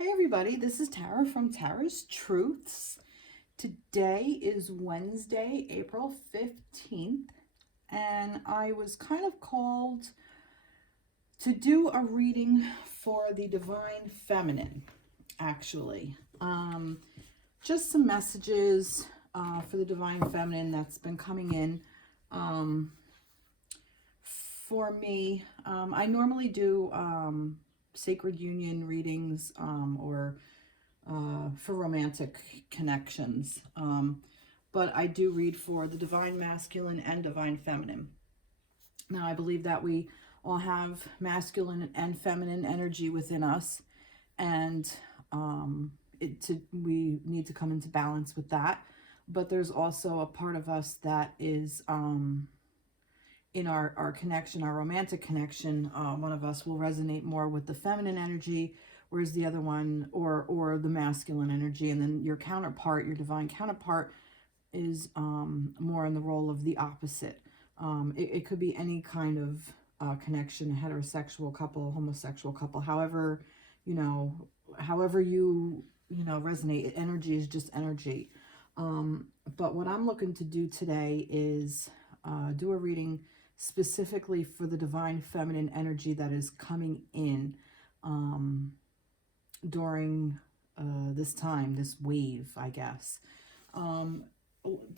Hey everybody, this is Tara from Tara's Truths. Today is Wednesday, April 15th, and I was kind of called to do a reading for the Divine Feminine, actually. Just some messages for the Divine Feminine that's been coming in. For me, I normally do sacred union readings or for romantic connections. But I do read for the divine masculine and divine feminine. Now, I believe that we all have masculine and feminine energy within us, and we need to come into balance with that. But there's also a part of us that is in our connection, our romantic connection. One of us will resonate more with the feminine energy, whereas the other one, or the masculine energy, and then your counterpart, your divine counterpart, is more in the role of the opposite. It could be any kind of connection, heterosexual couple, homosexual couple, however however you resonate. Energy is just energy. But what I'm looking to do today is do a reading specifically for the divine feminine energy that is coming in during this time, this wave, I guess. To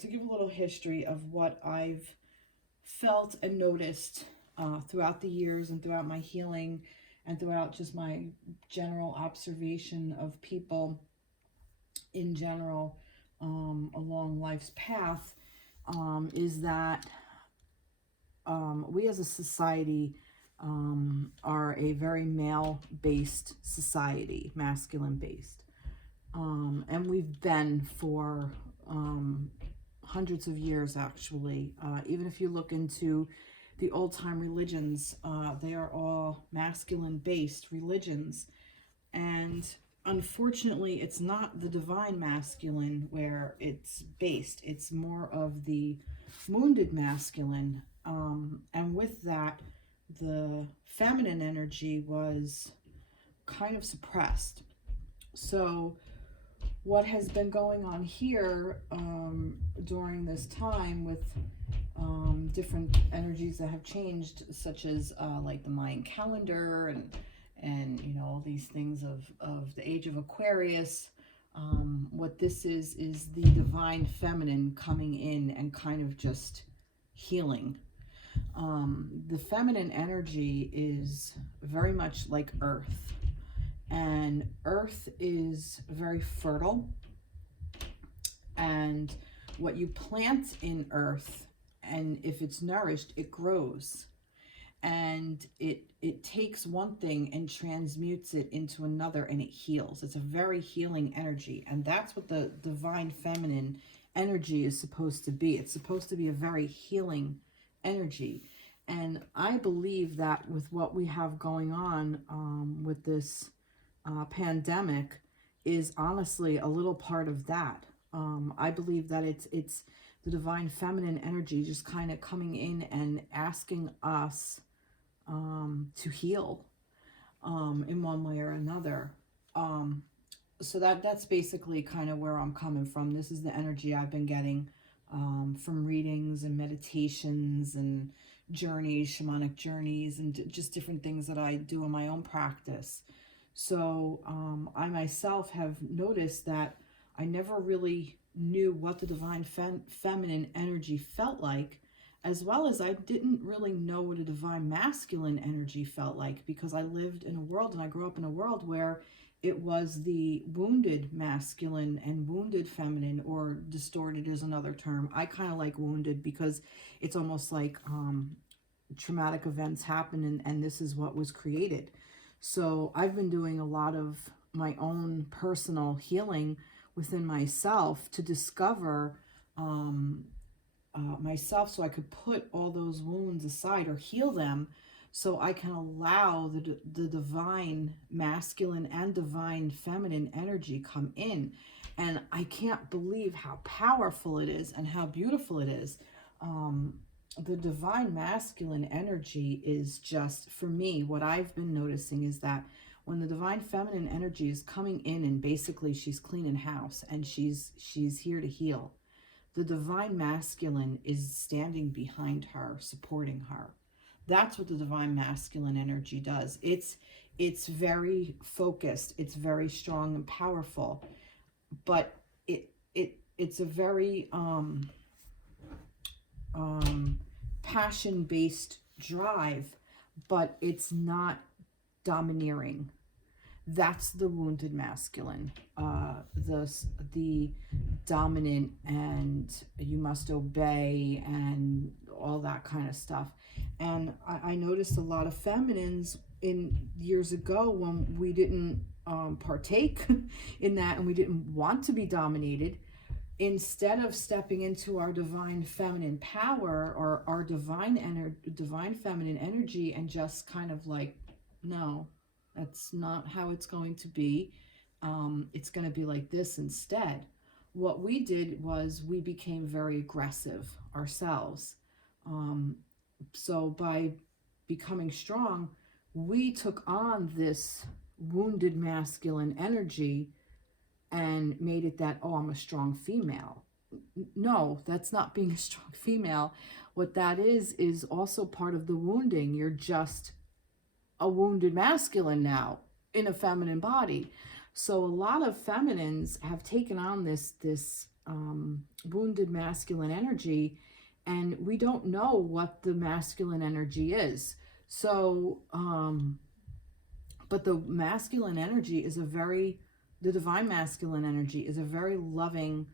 give a little history of what I've felt and noticed throughout the years and throughout my healing and throughout just my general observation of people in general along life's path, is that we as a society are a very male-based society, masculine-based. And we've been for hundreds of years, actually. Even if you look into the old-time religions, they are all masculine-based religions. And unfortunately, it's not the divine masculine where it's based. It's more of the wounded masculine. And with that, the feminine energy was kind of suppressed. So what has been going on here during this time with different energies that have changed, such as like the Mayan calendar and all these things of the age of Aquarius. What this is the divine feminine coming in and kind of just healing. The feminine energy is very much like earth, and earth is very fertile, and what you plant in earth, and if it's nourished, it grows, and it takes one thing and transmutes it into another, and it heals. It's a very healing energy, and that's what the divine feminine energy is supposed to be. It's supposed to be a very healing energy. And I believe that with what we have going on with this pandemic is honestly a little part of that. I believe that it's the divine feminine energy just kind of coming in and asking us to heal in one way or another. So that's basically kind of where I'm coming from. This is the energy I've been getting from readings and meditations and journeys, shamanic journeys, and just different things that I do in my own practice. So I myself have noticed that I never really knew what the divine feminine energy felt like, as well as I didn't really know what a divine masculine energy felt like, because I lived in a world and I grew up in a world where it was the wounded masculine and wounded feminine, or distorted is another term. I kind of like wounded because it's almost like traumatic events happen, and this is what was created. So I've been doing a lot of my own personal healing within myself to discover myself, so I could put all those wounds aside or heal them, so I can allow the divine masculine and divine feminine energy come in. And I can't believe how powerful it is and how beautiful it is. The divine masculine energy is just, for me, what I've been noticing is that When the divine feminine energy is coming in and basically she's cleaning house and she's here to heal, the divine masculine is standing behind her, supporting her. That's what the divine masculine energy does. It's very focused, it's very strong and powerful, but it's a very passion-based drive, but it's not domineering. That's the wounded masculine, the dominant, and you must obey and all that kind of stuff. And I noticed a lot of feminines in years ago when we didn't partake in that and we didn't want to be dominated. Instead of stepping into our divine feminine power or our divine feminine energy and just kind of like, no, that's not how it's going to be. It's going to be like this instead. What we did was we became very aggressive ourselves. So by becoming strong, we took on this wounded masculine energy and made it that, oh, I'm a strong female. No, that's not being a strong female. What that is also part of the wounding. You're just a wounded masculine now in a feminine body. So a lot of feminines have taken on this wounded masculine energy, and we don't know what the masculine energy is. So, but the masculine energy is the divine masculine energy is a very loving,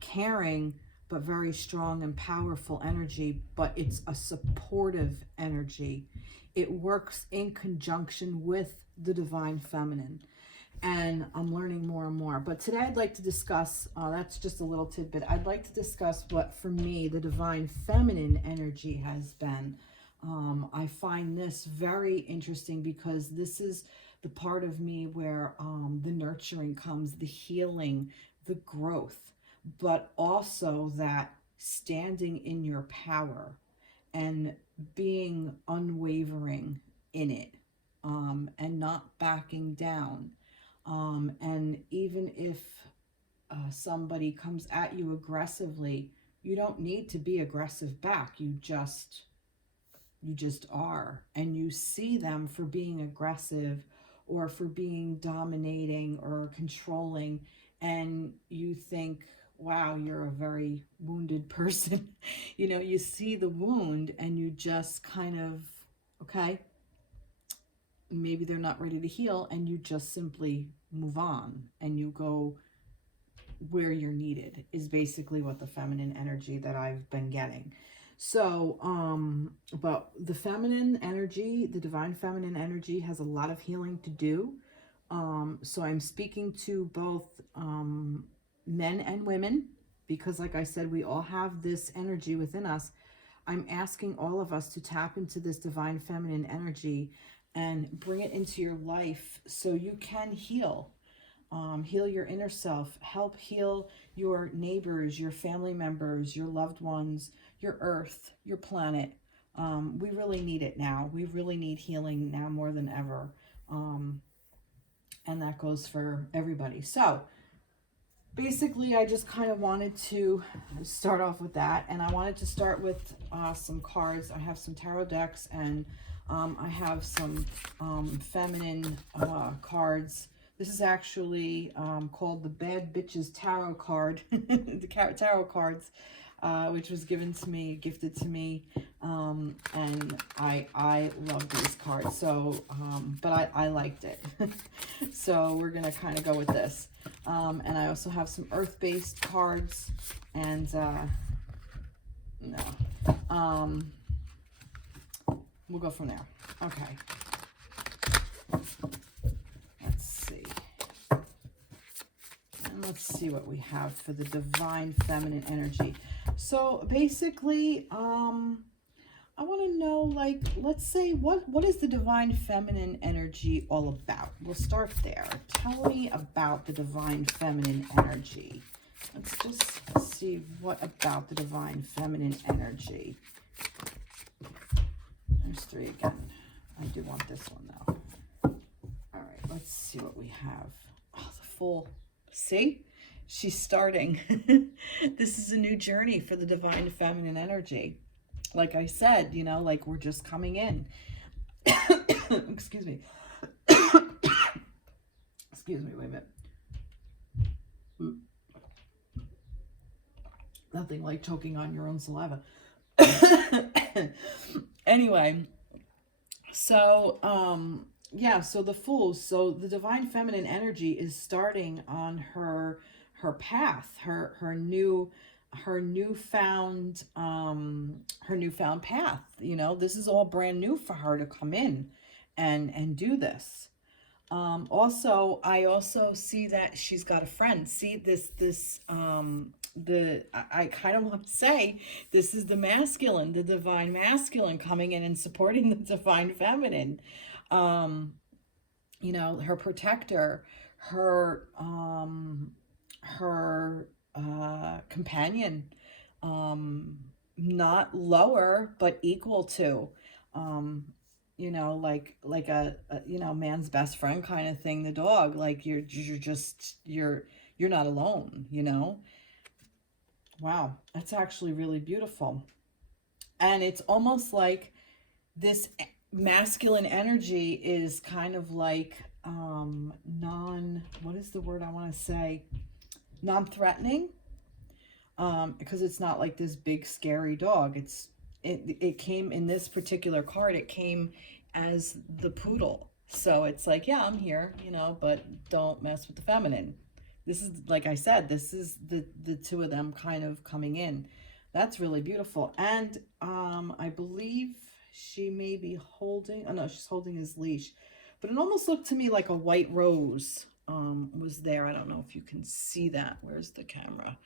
caring, but very strong and powerful energy, but it's a supportive energy. It works in conjunction with the divine feminine. And I'm learning more and more. But today I'd like to discuss, that's just a little tidbit, I'd like to discuss what for me the divine feminine energy has been. I find this very interesting because this is the part of me where the nurturing comes, the healing, the growth, but also that standing in your power and being unwavering in it, and not backing down. And even if somebody comes at you aggressively, you don't need to be aggressive back. You just are, and you see them for being aggressive or for being dominating or controlling, and you think, wow, you're a very wounded person. You know, you see the wound and you just kind of, okay, maybe they're not ready to heal, and you just simply move on and you go where you're needed, is basically what the feminine energy that I've been getting. So, but the feminine energy, the divine feminine energy, has a lot of healing to do. So I'm speaking to both men and women, because like I said, we all have this energy within us. I'm asking all of us to tap into this divine feminine energy and bring it into your life so you can heal. Heal your inner self, help heal your neighbors, your family members, your loved ones, your earth, your planet. We really need it now. We really need healing now more than ever. And that goes for everybody. So basically, I just kind of wanted to start off with that. And I wanted to start with some cards. I have some tarot decks, and I have some feminine cards. This is actually called the Bad Bitches Tarot card, the tarot cards, which was gifted to me, and I love these cards. So, but I liked it. So we're gonna kind of go with this. And I also have some earth-based cards, and we'll go from there. Okay. Let's see what we have for the divine feminine energy. So basically, I want to know, like, let's say, what is the divine feminine energy all about? We'll start there. Tell me about the divine feminine energy. Let's just see what about the divine feminine energy. There's 3 again. I do want this one, though. let's see what we have. Oh, the Fool. See? She's starting. This is a new journey for the divine feminine energy. Like I said, you know, like we're just coming in. Excuse me. Excuse me, wait a minute. Nothing like choking on your own saliva. Anyway, so yeah, so the Fool, so the divine feminine energy is starting on her path, her newfound path. You know, this is all brand new for her to come in and do this. Also, I also see that she's got a friend. See I kind of want to say this is the masculine, the divine masculine coming in and supporting the divine feminine. You know, her protector, her companion, not lower but equal to, you know, like a you know, man's best friend kind of thing, the dog. Like you're not alone, you know. Wow, that's actually really beautiful. And it's almost like this masculine energy is kind of like what is the word I want to say, non-threatening, because it's not like this big scary dog. It came in this particular card, it came as the poodle. So it's like, yeah, I'm here, you know, but don't mess with the feminine. This is, like I said, this is the two of them kind of coming in. That's really beautiful. And I believe she may be holding, oh no, she's holding his leash. But it almost looked to me like a white rose was there. I don't know if you can see that. Where's the camera?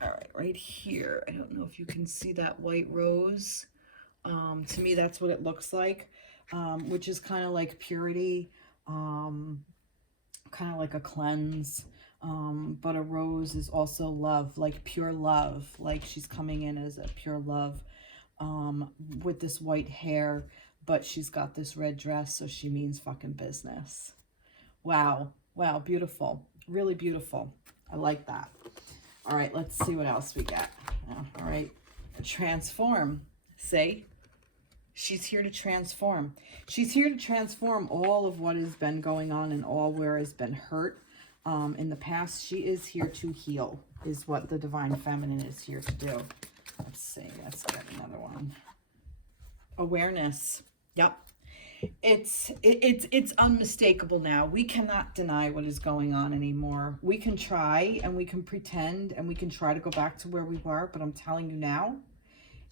All right, right here. I don't know if you can see that white rose. To me, that's what it looks like, which is kind of like purity, kind of like a cleanse. But a rose is also love, like pure love, like she's coming in as a pure love, with this white hair, but she's got this red dress, so she means fucking business. Wow. Wow, beautiful. Really beautiful. I like that. All right, let's see what else we got. All right, transform. See? She's here to transform. She's here to transform all of what has been going on and all where has been hurt in the past. She is here to heal, is what the divine feminine is here to do. Let's see. Let's get another one. Awareness. Yep. It's unmistakable now. We cannot deny what is going on anymore. We can try and we can pretend and we can try to go back to where we were, but I'm telling you now,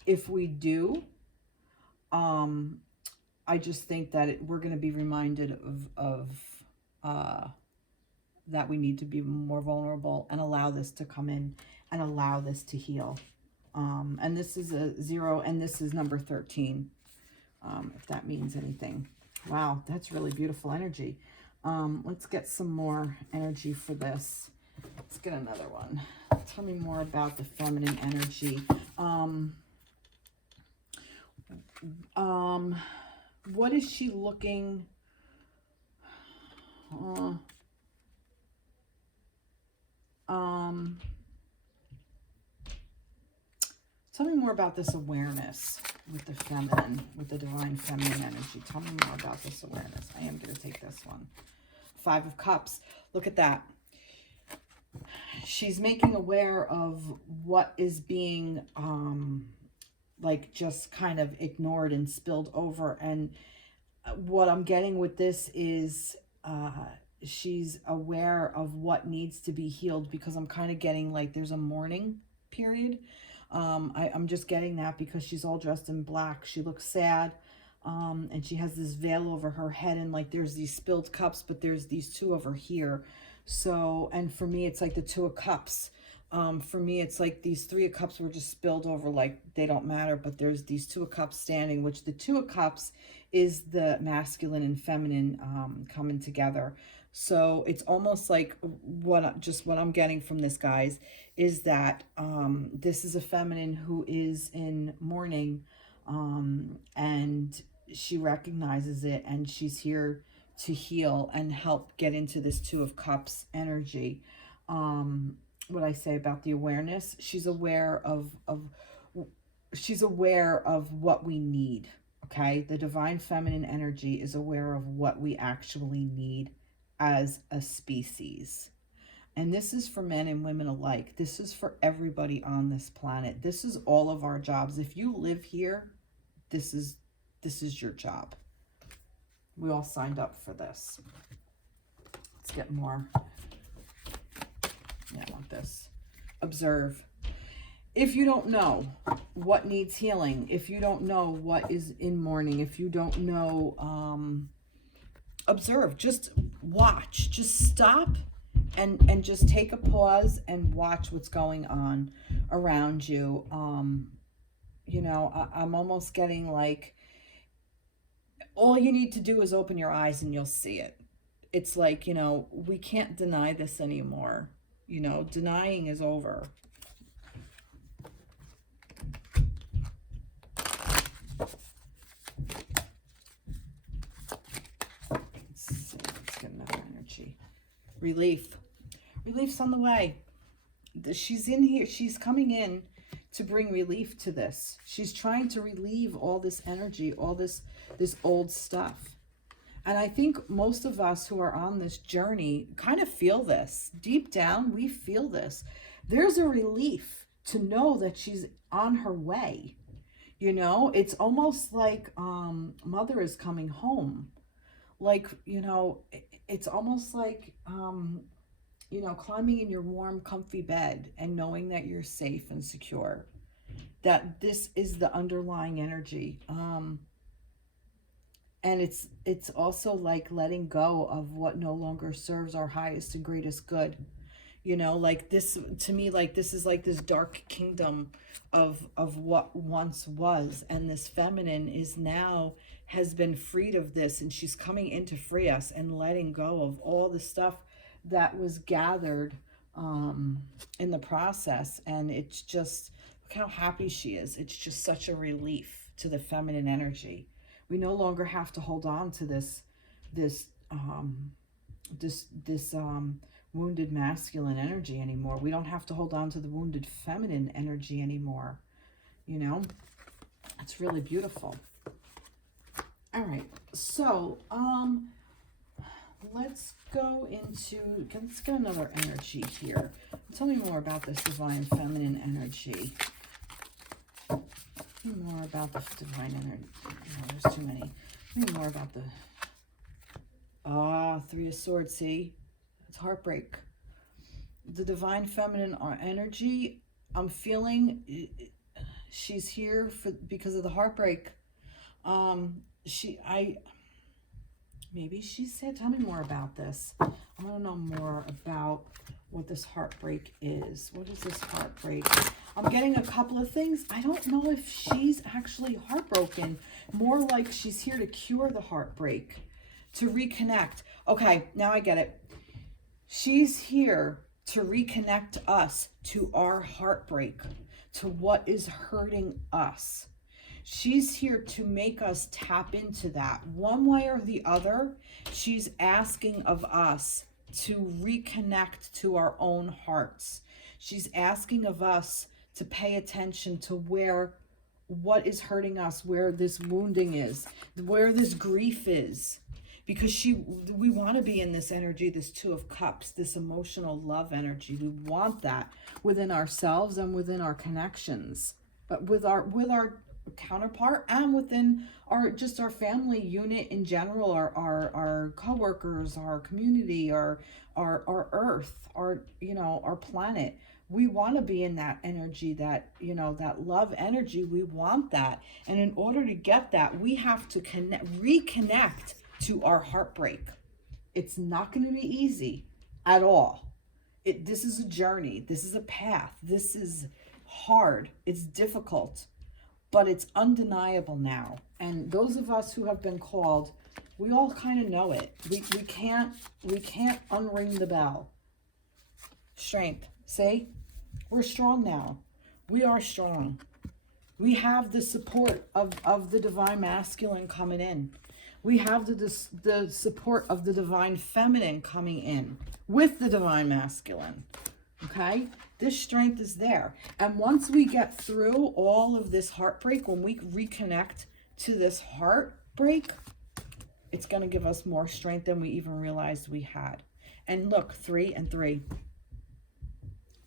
if we do, I just think that we're going to be reminded of that we need to be more vulnerable and allow this to come in and allow this to heal. And this is a 0 and this is number 13, if that means anything. Wow, that's really beautiful energy. Let's get some more energy for this. Let's get another one. Tell me more about the feminine energy. What is she looking? Tell me more about this awareness with the feminine, with the divine feminine energy. Tell me more about this awareness. I am going to take this one. 5 of Cups. Look at that. She's making aware of what is being, like, just kind of ignored and spilled over. And what I'm getting with this is she's aware of what needs to be healed, because I'm kind of getting like there's a mourning period. I'm just getting that because she's all dressed in black. She looks sad, and she has this veil over her head, and like there's these spilled cups, but there's these 2 over here. So, and for me, it's like the 2 of Cups. For me, it's like these 3 of Cups were just spilled over, like they don't matter, but there's these 2 of Cups standing, which the 2 of Cups is the masculine and feminine coming together. So it's almost like what I'm getting from this, guys, is that this is a feminine who is in mourning, and she recognizes it, and she's here to heal and help get into this Two of Cups energy. What I say about the awareness, she's aware of what we need. Okay, the divine feminine energy is aware of what we actually need as a species. And this is for men and women alike. This is for everybody on this planet. This is all of our jobs. If you live here, this is your job. We all signed up for this. Let's get more. Yeah, I want this. Observe. If you don't know what needs healing, if you don't know what is in mourning, if you don't know, observe. Just watch. Just stop and just take a pause and watch what's going on around you. You know, I'm almost getting like, all you need to do is open your eyes and you'll see it. It's like, you know, we can't deny this anymore. You know, denying is over. Let's get another energy. Relief. Relief's on the way. She's in here. She's coming in to bring relief to this. She's trying to relieve all this energy, all this old stuff. And I think most of us who are on this journey kind of feel this. Deep down, we feel this. There's a relief to know that she's on her way. You know, it's almost like mother is coming home. Like, you know, it's almost like, you know, climbing in your warm, comfy bed and knowing that you're safe and secure. That this is the underlying energy. And it's also like letting go of what no longer serves our highest and greatest good. You know, like this, to me, like this is like this dark kingdom of what once was. And this feminine is now, has been freed of this. And she's coming in to free us and letting go of all the stuff that was gathered in the process. And it's just, look how happy she is. It's just such a relief to the feminine energy. We no longer have to hold on to this wounded masculine energy anymore. We don't have to hold on to the wounded feminine energy anymore. You know, it's really beautiful. All right, so let's go into, let's get another energy here. Tell me more about this divine feminine energy. More about the divine energy. Oh, there's too many. Maybe more about the Three of Swords. See, it's heartbreak. The divine feminine energy, I'm feeling she's here because of the heartbreak. Maybe she said, tell me more about this. I want to know more about what this heartbreak is. What is this heartbreak? I'm getting a couple of things. I don't know if she's actually heartbroken. More like she's here to cure the heartbreak, to reconnect. Okay, now I get it. She's here to reconnect us to our heartbreak, to what is hurting us. She's here to make us tap into that. One way or the other, she's asking of us to reconnect to our own hearts. She's asking of us to pay attention to what is hurting us, where this wounding is, where this grief is. Because we want to be in this energy, this Two of Cups, this emotional love energy. We want that within ourselves and within our connections, but with our counterpart and within our family unit in general, our co-workers, our community, our earth, our planet. We want to be in that energy, that love energy. We want that. And in order to get that, we have to reconnect to our heartbreak. It's not going to be easy at all. This is a journey. This is a path. This is hard. It's difficult, but it's undeniable now. And those of us who have been called, we all kind of know it. We can't unring the bell. Strength. See? We're strong now. We are strong. We have the support of the divine masculine coming in. We have the support of the divine feminine coming in with the divine masculine. Okay? This strength is there. And once we get through all of this heartbreak, when we reconnect to this heartbreak, it's going to give us more strength than we even realized we had. And look, 3 and 3.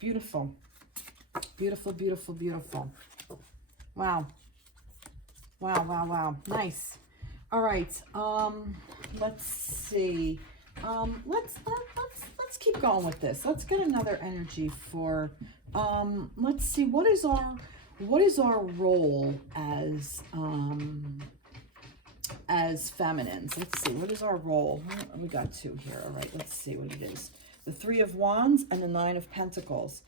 Beautiful. Beautiful, beautiful, beautiful. Wow. Wow, wow, wow. Nice. All right. Let's see. Let's keep going with this. Let's get another energy for let's see, what is our role as feminines? Let's see, what is our role? We got 2 here. All right, let's see what it is. The 3 of Wands and the 9 of Pentacles.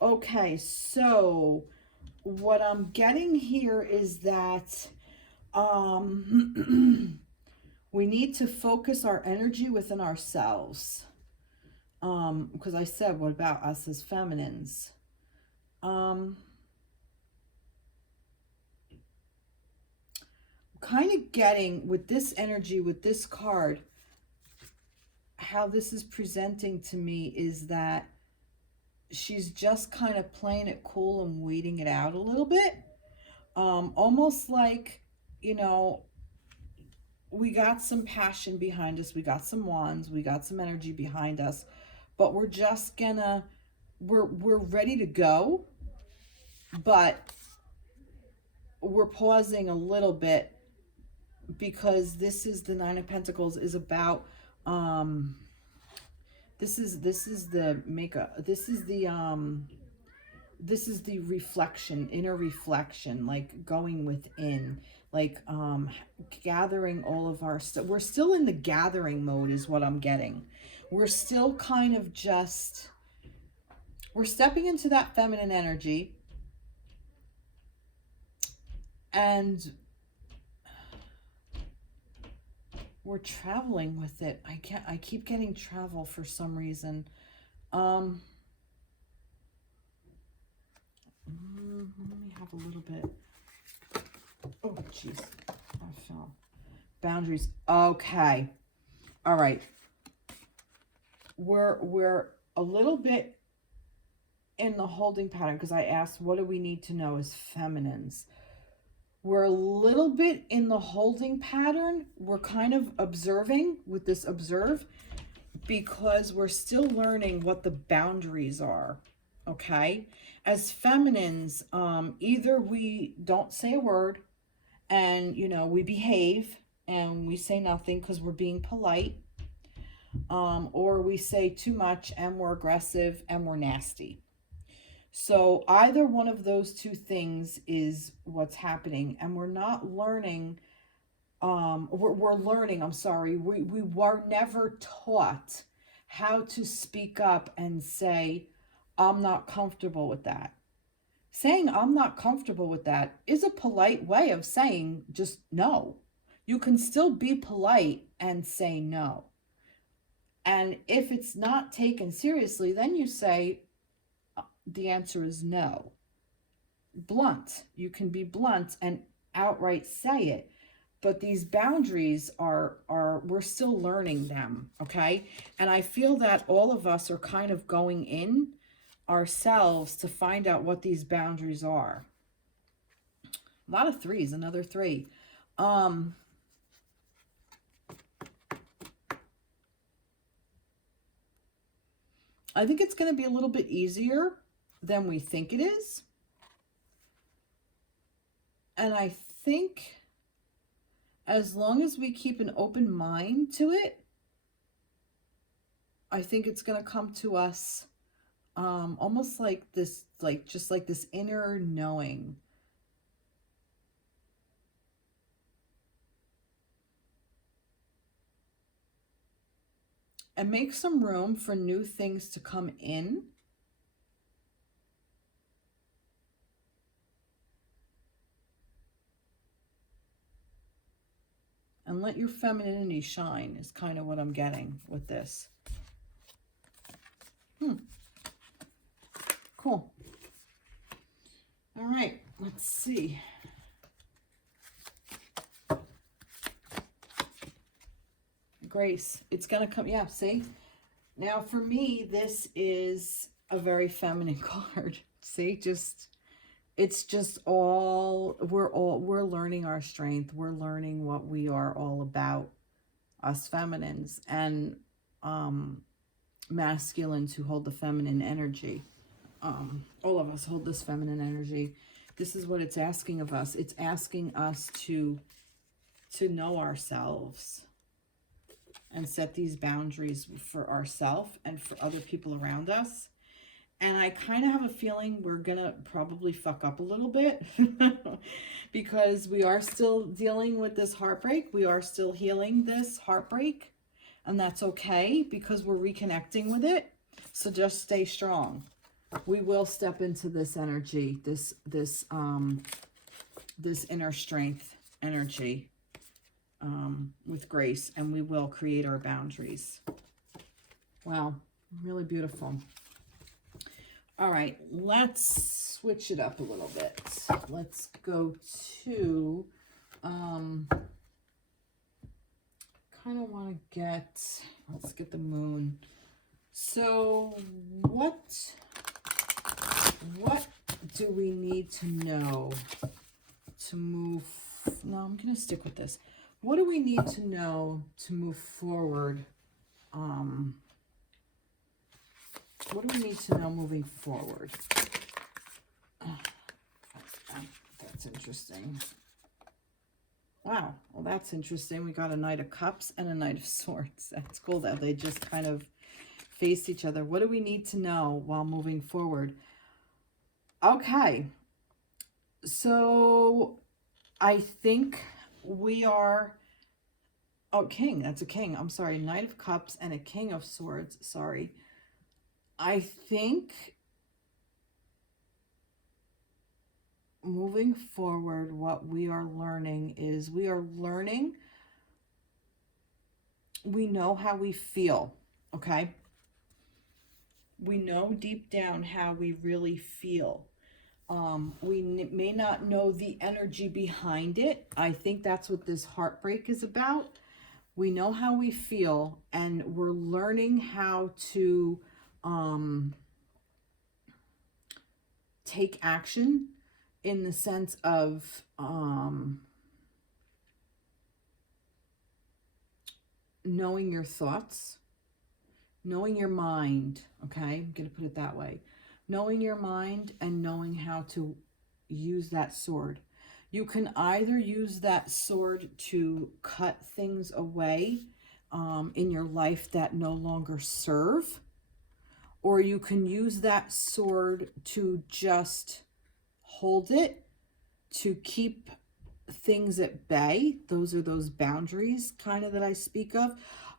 Okay, so what I'm getting here is that we need to focus our energy within ourselves. Because I said, what about us as feminines? Kind of getting with this energy, with this card, how this is presenting to me is that she's just kind of playing it cool and waiting it out a little bit. Almost like, you know, we got some passion behind us, we got some wands, we got some energy behind us, but we're just gonna, we're ready to go, but we're pausing a little bit because this is the 9 of Pentacles is about, this is the makeup, this is the reflection, inner reflection, like going within, like gathering all of our stuff. We're still in the gathering mode is what I'm getting. We're still kind of just, we're stepping into that feminine energy, and we're traveling with it. I keep getting travel for some reason. Let me have a little bit. Oh, jeez. I fell. Boundaries. Okay. All right. We're a little bit in the holding pattern because I asked, what do we need to know as feminines? We're a little bit in the holding pattern. We're kind of observing with this observe because we're still learning what the boundaries are. Okay? As feminines, either we don't say a word and, you know, we behave and we say nothing because we're being polite, or we say too much and we're aggressive and we're nasty. So either one of those 2 things is what's happening, and we're not learning, we're learning, I'm sorry, we were never taught how to speak up and say, I'm not comfortable with that. Saying I'm not comfortable with that is a polite way of saying just no. You can still be polite and say no. And if it's not taken seriously, then you say the answer is no. Blunt. You can be blunt and outright say it. But these boundaries are we're still learning them, okay? And I feel that all of us are kind of going in ourselves to find out what these boundaries are. A lot of 3s, another 3. I think it's going to be a little bit easier than we think it is. And I think as long as we keep an open mind to it, I think it's going to come to us almost like this, like just like this inner knowing. And make some room for new things to come in. And let your femininity shine is kind of what I'm getting with this. Cool. All right, let's see. grace. It's going to come. Yeah, see? Now, for me, this is a very feminine card. See, it's just we're learning our strength. We're learning what we are all about, us feminines, and masculines who hold the feminine energy. All of us hold this feminine energy. This is what it's asking of us. It's asking us to know ourselves and set these boundaries for ourselves and for other people around us. And I kind of have a feeling we're going to probably fuck up a little bit because we are still dealing with this heartbreak. We are still healing this heartbreak, and that's okay because we're reconnecting with it. So just stay strong. We will step into this energy, this inner strength energy with grace, and we will create our boundaries. Wow, really beautiful. All right, let's switch it up a little bit. Let's go to, kind of want to let's get the moon. So what do we need to know to move? No, I'm going to stick with this. What do we need to know to move forward? What do we need to know moving forward? That's interesting. Wow. Well, that's interesting. We got a Knight of Cups and a Knight of Swords. That's cool that they just kind of face each other. What do we need to know while moving forward? Okay. So I think we are... Oh, King. That's a King. I'm sorry. Knight of Cups and a King of Swords. Sorry. I think moving forward, what we are learning is we know how we feel, okay? We know deep down how we really feel. We may not know the energy behind it. I think that's what this heartbreak is about. We know how we feel, and we're learning how to take action in the sense of knowing your thoughts, knowing your mind, okay? I'm going to put it that way. Knowing your mind and knowing how to use that sword. You can either use that sword to cut things away in your life that no longer serve, or you can use that sword to just hold it, to keep things at bay. Those are those boundaries kind of that I speak of.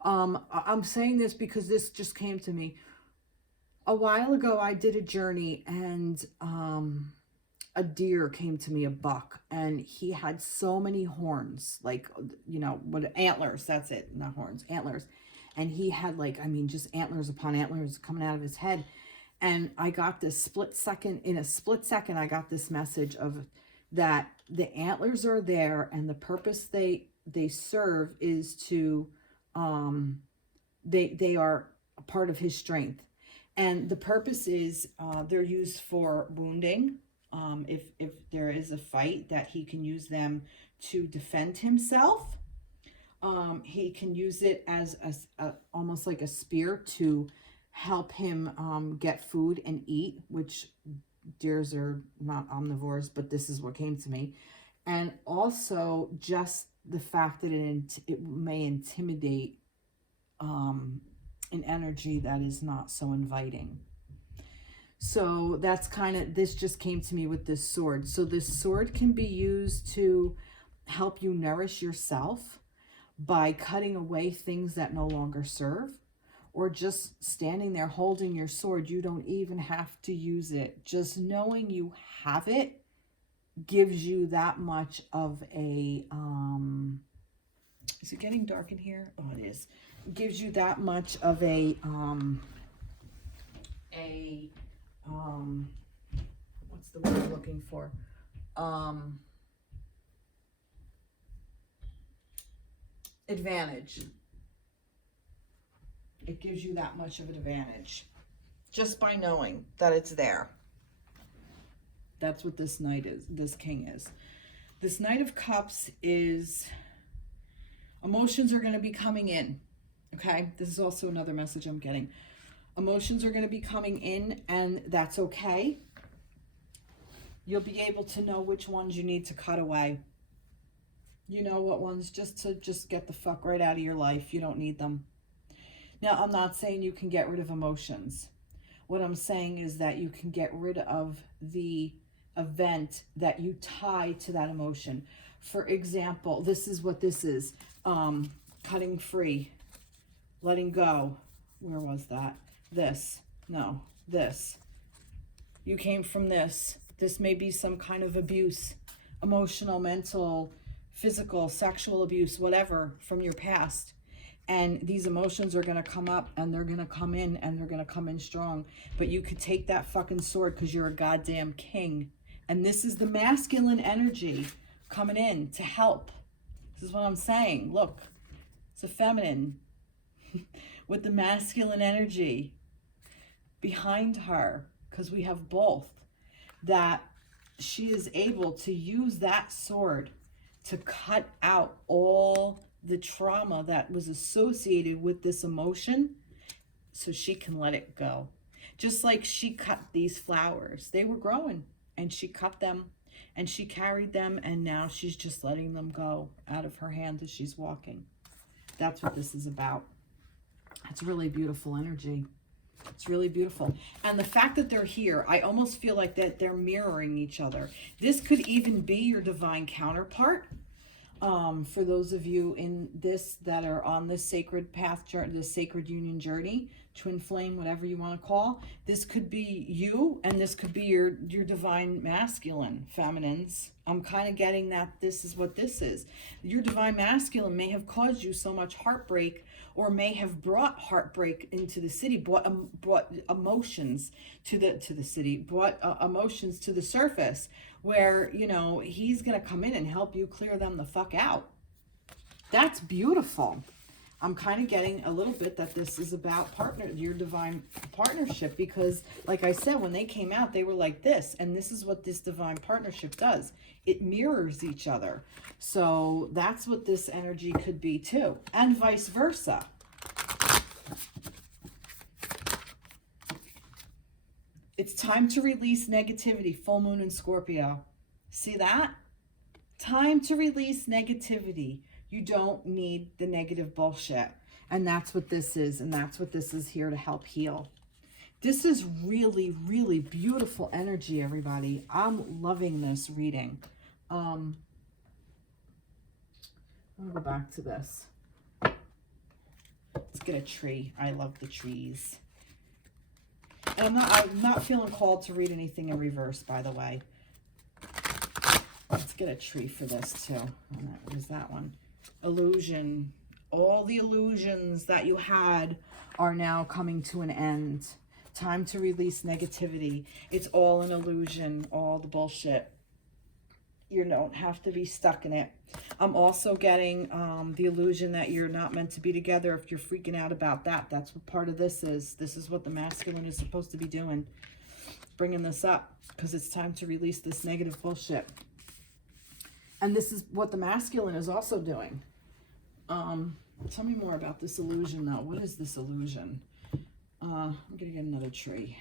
I'm saying this because this just came to me. A while ago, I did a journey, and a deer came to me, a buck, and he had so many horns, like, you know, what, antlers, that's it, not horns, antlers. And he had, like, I mean, just antlers upon antlers coming out of his head. And I got this in a split second, I got this message of that the antlers are there, and the purpose they serve is to, they are a part of his strength. And the purpose is they're used for wounding. If there is a fight, that he can use them to defend himself. He can use it as almost like a spear to help him get food and eat, which deers are not omnivores, but this is what came to me. And also just the fact that it may intimidate an energy that is not so inviting. So that's kind of, this just came to me with this sword. So this sword can be used to help you nourish yourself by cutting away things that no longer serve, or just standing there holding your sword. You don't even have to use it. Just knowing you have it gives you that much of a, is it getting dark in here? Oh, it is. Gives you that much of a what's the word I'm looking for? Advantage. It gives you that much of an advantage just by knowing that it's there. That's what this Knight is, this King is. This Knight of Cups is emotions are going to be coming in. Okay, this is also another message I'm getting. Emotions are going to be coming in, and that's okay. You'll be able to know which ones you need to cut away. You know what ones just get the fuck right out of your life. You don't need them. Now, I'm not saying you can get rid of emotions. What I'm saying is that you can get rid of the event that you tie to that emotion. For example, this is what this is. Cutting free. Letting go. Where was that? This. No. This. You came from this. This may be some kind of abuse. Emotional, mental, physical, sexual abuse, whatever, from your past. And these emotions are going to come up, and they're going to come in, and they're going to come in strong. But you could take that fucking sword because you're a goddamn king. And this is the masculine energy coming in to help. This is what I'm saying. Look, it's a feminine with the masculine energy behind her, because we have both, that she is able to use that sword to cut out all the trauma that was associated with this emotion so she can let it go. Just like she cut these flowers. They were growing, and she cut them, and she carried them, and now she's just letting them go out of her hand as she's walking. That's what this is about. It's really beautiful energy. It's really beautiful. And the fact that they're here, I almost feel like that they're mirroring each other. This could even be your divine counterpart. For those of you in this that are on this sacred path, this sacred union journey, twin flame, whatever you want to call, this could be you, and this could be your divine masculine, feminines. I'm kind of getting that this is what this is. Your divine masculine may have caused you so much heartbreak, or may have brought heartbreak into the city, brought emotions to the city, brought emotions to the surface, where, you know, he's going to come in and help you clear them the fuck out. That's beautiful. I'm kind of getting a little bit that this is about your divine partnership, because like I said, when they came out, they were like this, and this is what this divine partnership does. It mirrors each other. So that's what this energy could be too, and vice versa. It's time to release negativity, full moon in Scorpio. See that? Time to release negativity. You don't need the negative bullshit. And that's what this is. And that's what this is here to help heal. This is really, really beautiful energy, everybody. I'm loving this reading. I'll go back to this. Let's get a tree. I love the trees. And I'm not feeling called to read anything in reverse, by the way. Let's get a tree for this too. What is that one? Illusion. All the illusions that you had are now coming to an end. Time to release negativity. It's all an illusion, all the bullshit. You don't have to be stuck in it. I'm also getting the illusion that you're not meant to be together. If you're freaking out about that, that's what part of this is. This is what the masculine is supposed to be doing. Bringing this up because it's time to release this negative bullshit. And this is what the masculine is also doing. Tell me more about this illusion, though. What is this illusion? I'm going to get another tree.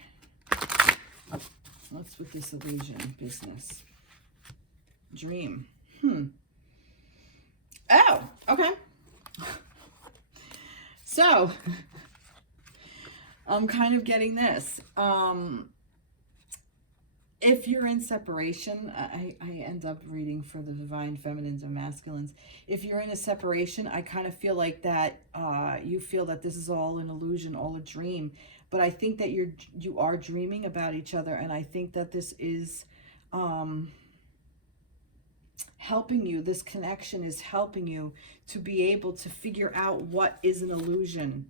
What's with this illusion business? Dream. Oh, okay. So, I'm kind of getting this. If you're in separation, I end up reading for the divine feminines and masculines. If you're in a separation, I kind of feel like that you feel that this is all an illusion, all a dream. But I think that you are dreaming about each other, and I think that this is helping you. This connection is helping you to be able to figure out what is an illusion,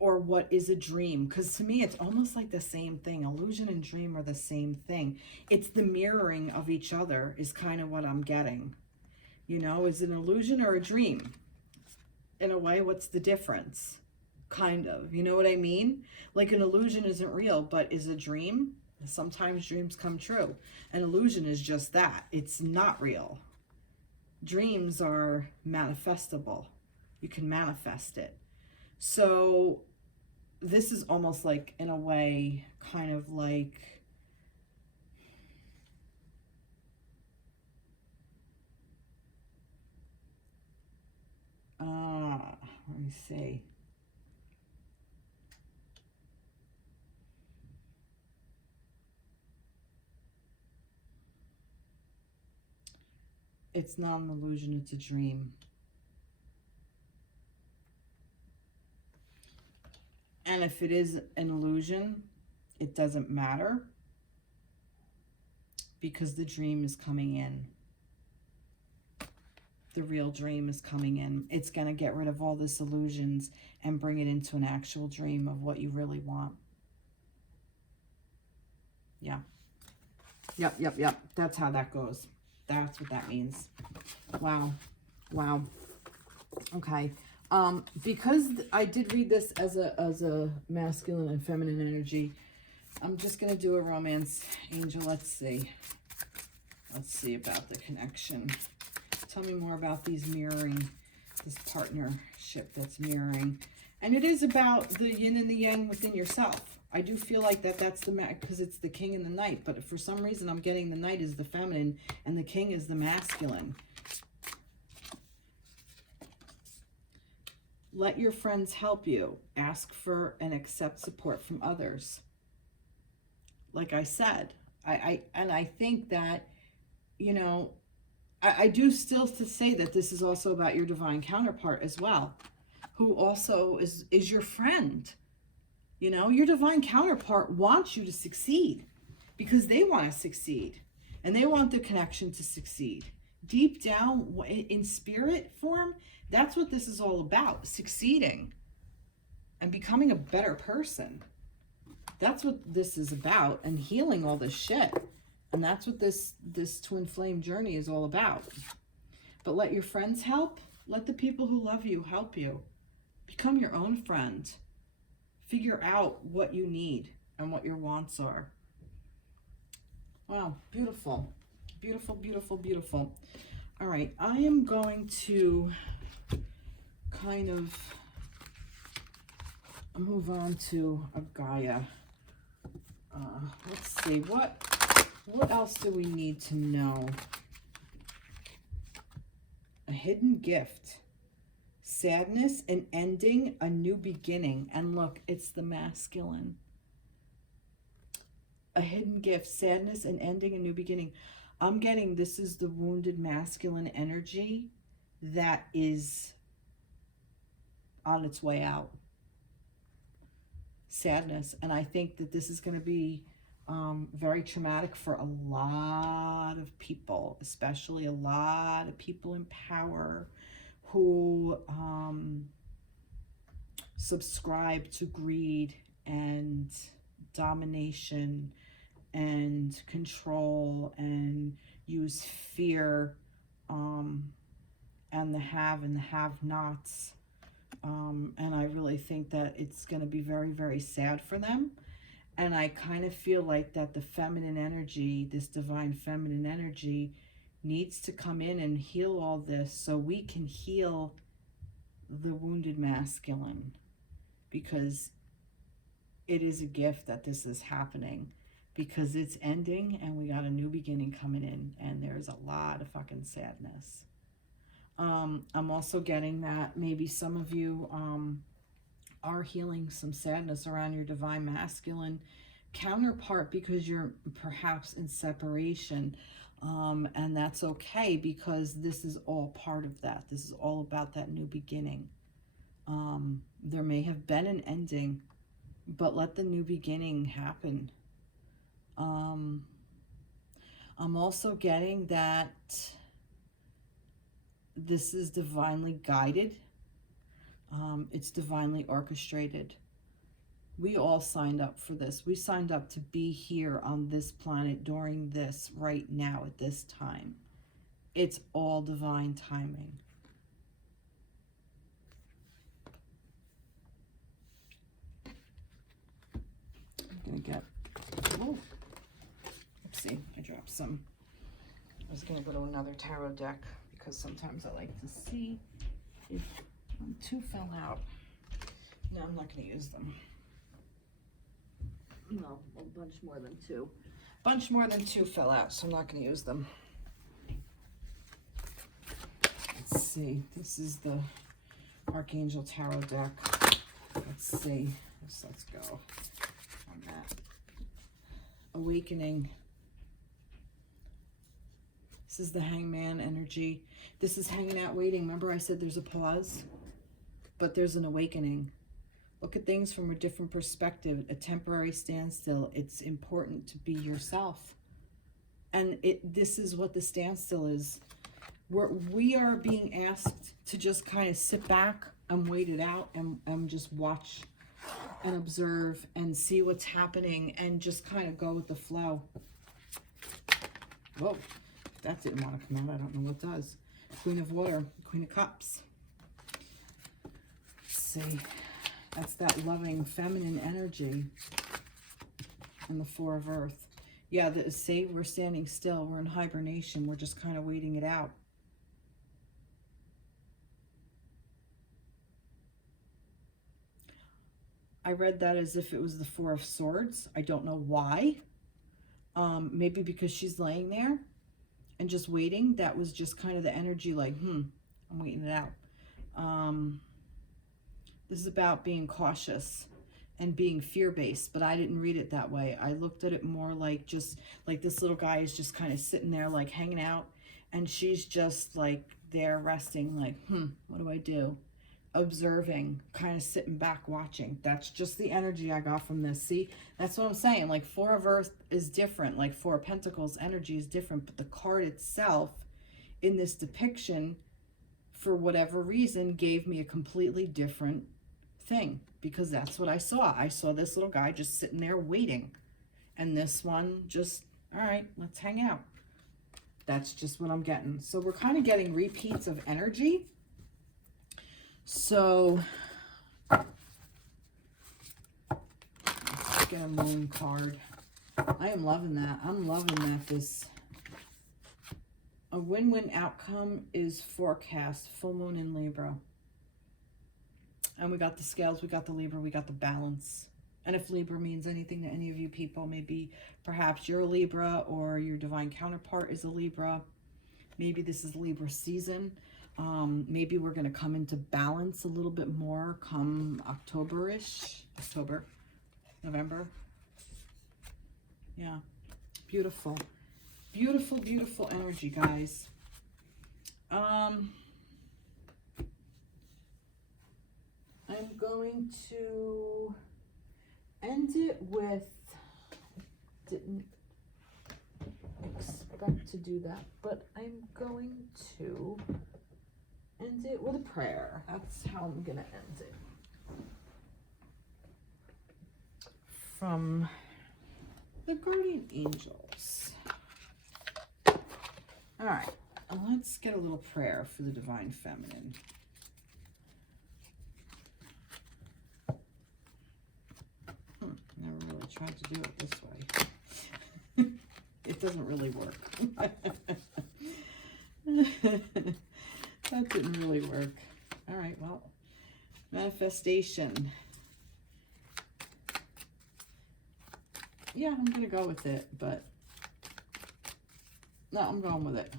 or what is a dream. Because to me, it's almost like the same thing. Illusion and dream are the same thing. It's the mirroring of each other is kind of what I'm getting. You know, is it an illusion or a dream? In a way, what's the difference? Kind of, you know what I mean? Like an illusion isn't real, but is a dream? Sometimes dreams come true. An illusion is just that. It's not real. Dreams are manifestable. You can manifest it. So this is almost like, in a way, kind of like, let me see. It's not an illusion, it's a dream. And if it is an illusion, it doesn't matter, because the dream is coming in. The real dream is coming in. It's going to get rid of all this illusions and bring it into an actual dream of what you really want. Yeah. Yep. That's how that goes. That's what that means. Wow. Okay. Because I did read this as a masculine and feminine energy, I'm just going to do a romance angel. Let's see about the connection. Tell me more about these mirroring, this partnership that's mirroring. And it is about the yin and the yang within yourself. I do feel like that's the, because it's the king and the knight, but for some reason I'm getting the knight is the feminine and the king is the masculine. Let your friends help you. Ask for and accept support from others. Like I said, I think that, you know, I do still to say that this is also about your divine counterpart as well, who also is your friend. You know, your divine counterpart wants you to succeed because they want to succeed and they want the connection to succeed. Deep down in spirit form, that's what this is all about, succeeding and becoming a better person. That's what this is about, and healing all this shit. And that's what this twin flame journey is all about. But let your friends help. Let the people who love you help you. Become your own friend. Figure out what you need and what your wants are. Wow, beautiful. Beautiful. All right, I am going to kind of move on to a Gaia. Let's see, what else do we need to know? A hidden gift. Sadness, an ending, a new beginning. And look, it's the masculine. A hidden gift, sadness, an ending, a new beginning. I'm getting this is the wounded masculine energy that is on its way out. Sadness. And I think that this is going to be very traumatic for a lot of people, especially a lot of people in power who subscribe to greed and domination and control and use fear, and the have and the have-nots. And I really think that it's going to be very, very sad for them. And I kind of feel like that the feminine energy, this divine feminine energy, needs to come in and heal all this so we can heal the wounded masculine, because it is a gift that this is happening, because it's ending and we got a new beginning coming in, and there's a lot of fucking sadness. I'm also getting that maybe some of you are healing some sadness around your divine masculine counterpart because you're perhaps in separation. And that's okay, because this is all part of that. This is all about that new beginning. There may have been an ending, but let the new beginning happen. I'm also getting that this is divinely guided. It's divinely orchestrated. We all signed up for this. We signed up to be here on this planet during this right now at this time. It's all divine timing. I'm going to get, oh, oopsie, I dropped some. I was going to go to another tarot deck because sometimes I like to see if two fell out. No, I'm not going to use them. No, a bunch more than two. Bunch more than two fell out, so I'm not going to use them. Let's see. This is the Archangel Tarot deck. Let's see. Let's go on that. Awakening. This is the Hangman energy. This is hanging out waiting. Remember I said there's a pause, but there's an awakening. Look at things from a different perspective, a temporary standstill. It's important to be yourself. And this is what the standstill is. We are being asked to just kind of sit back and wait it out and just watch and observe and see what's happening and just kind of go with the flow. Whoa, if that didn't want to come out, I don't know what does. Queen of Water, Queen of Cups. Let's see. That's that loving feminine energy. And the Four of Earth. Yeah, say we're standing still. We're in hibernation. We're just kind of waiting it out. I read that as if it was the Four of Swords. I don't know why. Maybe because she's laying there and just waiting. That was just kind of the energy like, I'm waiting it out. This is about being cautious and being fear-based, but I didn't read it that way. I looked at it more like just like this little guy is just kind of sitting there like hanging out, and she's just like there resting like, what do I do? Observing, kind of sitting back watching. That's just the energy I got from this. See, that's what I'm saying. Like Four of Earth is different. Like Four of Pentacles energy is different, but the card itself in this depiction, for whatever reason, gave me a completely different thing, because that's what I saw. I saw this little guy just sitting there waiting, and this one just, all right, let's hang out. That's just what I'm getting. So we're kind of getting repeats of energy. So let's get a moon card. I am loving that. I'm loving that this a win-win outcome is forecast. Full moon in Libra. And we got the scales, we got the Libra, we got the balance. And if Libra means anything to any of you people, maybe perhaps you're a Libra or your divine counterpart is a Libra. Maybe this is Libra season. Maybe we're going to come into balance a little bit more come October-ish. October, November. Yeah, beautiful. Beautiful, beautiful energy, guys. I'm going to end it with, didn't expect to do that, but I'm going to end it with a prayer. That's how I'm going to end it. From the Guardian Angels. All right, let's get a little prayer for the Divine Feminine. Never really tried to do it this way. It doesn't really work. That didn't really work. All right, well, manifestation. Yeah, I'm going to go with it, but no, I'm going with it.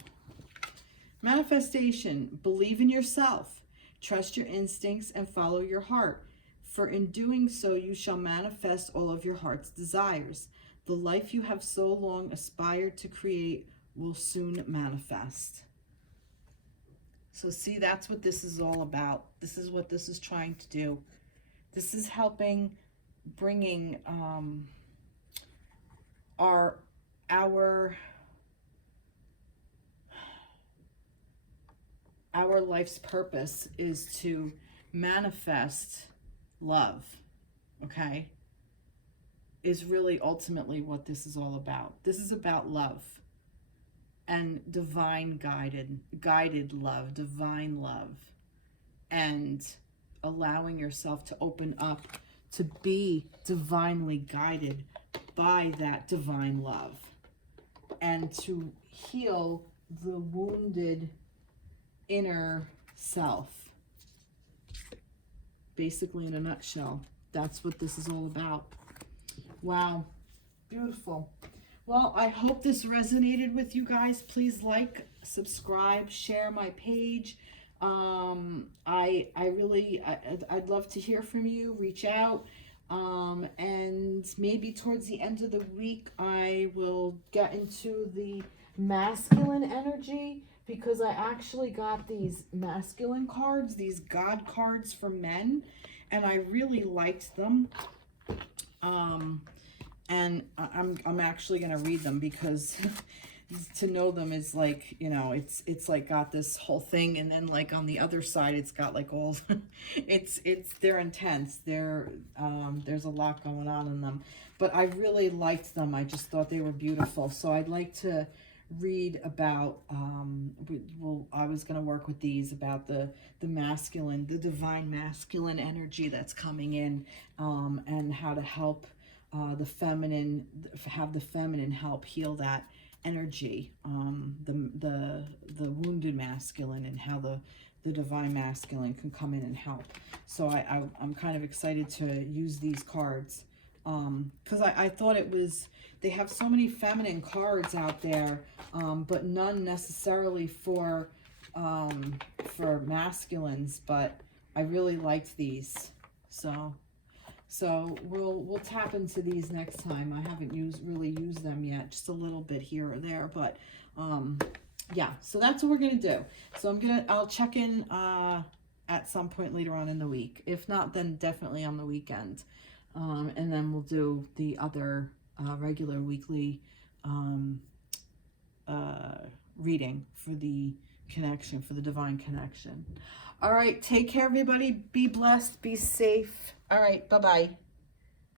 Manifestation. Believe in yourself. Trust your instincts and follow your heart. For in doing so, you shall manifest all of your heart's desires. The life you have so long aspired to create will soon manifest. So see, that's what this is all about. This is what this is trying to do. This is helping bringing our life's purpose is to manifest love, okay? Is really ultimately what this is all about. This is about love. and guided love, divine love, and allowing yourself to open up to be divinely guided by that divine love, and to heal the wounded inner self. Basically, in a nutshell, that's what this is all about. Wow, beautiful. Well, I hope this resonated with you guys. Please like, subscribe, share my page. I'd love to hear from you. Reach out. And maybe towards the end of the week, I will get into the masculine energy, because I actually got these masculine cards, these God cards for men, and I really liked them. And I'm actually gonna read them, because to know them is like, you know, it's like got this whole thing, and then like on the other side it's got like all they're intense. There's a lot going on in them, but I really liked them. I just thought they were beautiful. So I'd like to read about I was going to work with these about the masculine, the divine masculine energy that's coming in, and how to help the feminine, have the feminine help heal that energy, the wounded masculine, and how the divine masculine can come in and help. So I'm kind of excited to use these cards, because I thought it was, they have so many feminine cards out there, but none necessarily for masculines, but I really liked these. So we'll tap into these next time. I haven't really used them yet, just a little bit here or there, but yeah, so that's what we're gonna do. So I'll check in at some point later on in the week. If not, then definitely on the weekend. And then we'll do the other regular weekly reading for the connection, for the divine connection. All right, take care, everybody. Be blessed, be safe. All right, bye-bye.